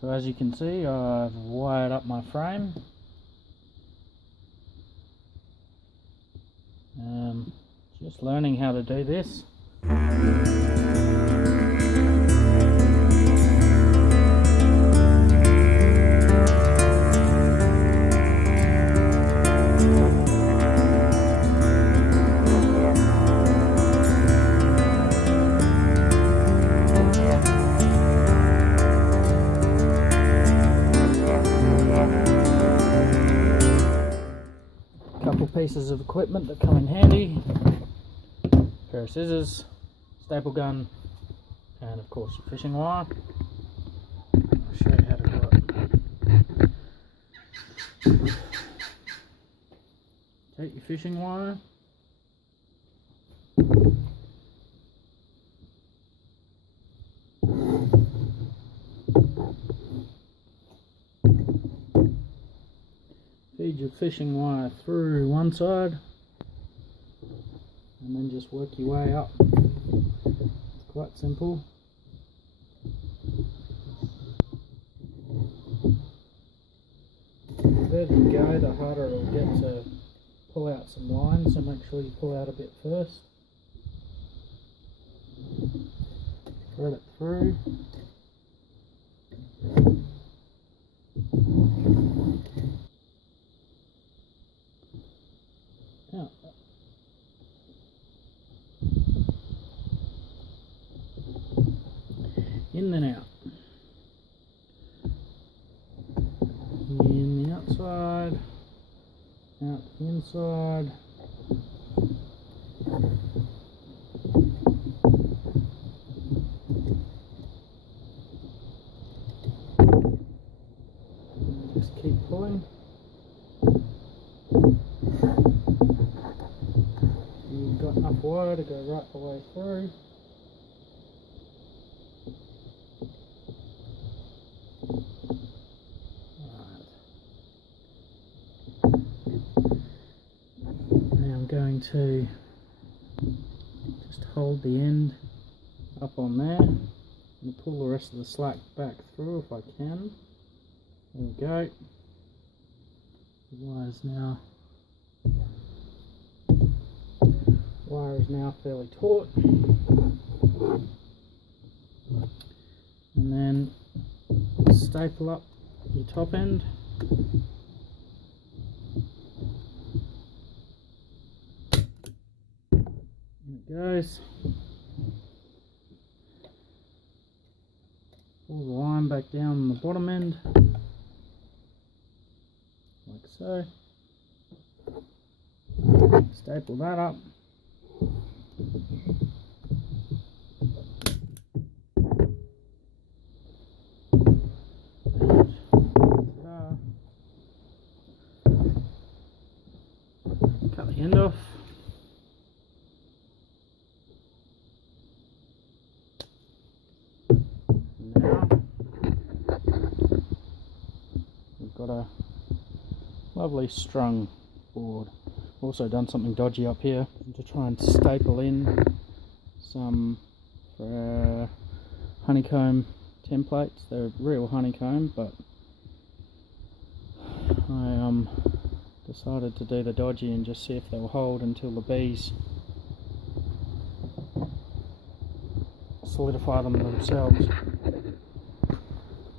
So as you can see, I've wired up my frame. Just learning how to do this. Couple pieces of equipment that come in handy: pair of scissors, staple gun, and of course your fishing wire. I'll show you how to do it. Take your fishing wire, feed your fishing wire through one side, and then just work your way up. It's quite simple. The further you go, the harder it'll get to pull out some lines, so make sure you pull out a bit first. Thread it through. Out. In then out. In the outside, out the inside. Just keep pulling. You've got enough wire to go right the way through. Going to just hold the end up on there and pull the rest of the slack back through if I can. There we go. The wire is now fairly taut. And then staple up your top end. Goes. Pull the line back down on the bottom end, like so. Staple that up. Cut the end off. Got a lovely strung board. Also done something dodgy up here to try and staple in some honeycomb templates. They're real honeycomb, but I decided to do the dodgy and just see if they'll hold until the bees solidify them themselves.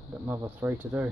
Got another 3 to do.